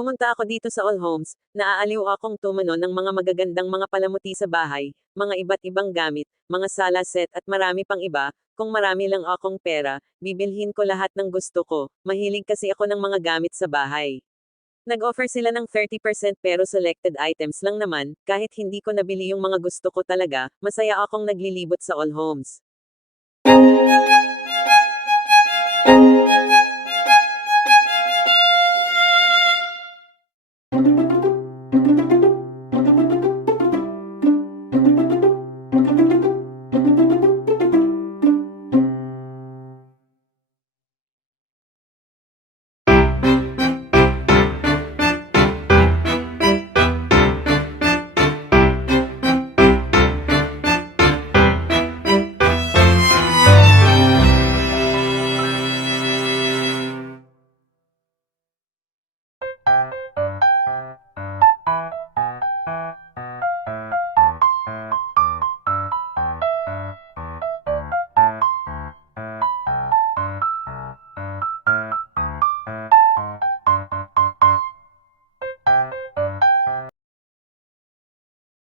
Pumunta ako dito sa All Homes, naaaliw akong tumano ng mga magagandang mga palamuti sa bahay, mga iba't ibang gamit, mga sala set at marami pang iba. Kung marami lang akong pera, bibilhin ko lahat ng gusto ko. Mahilig kasi ako ng mga gamit sa bahay. Nag-offer sila ng 30% pero selected items lang naman, kahit hindi ko nabili yung mga gusto ko talaga, masaya akong naglilibot sa All Homes.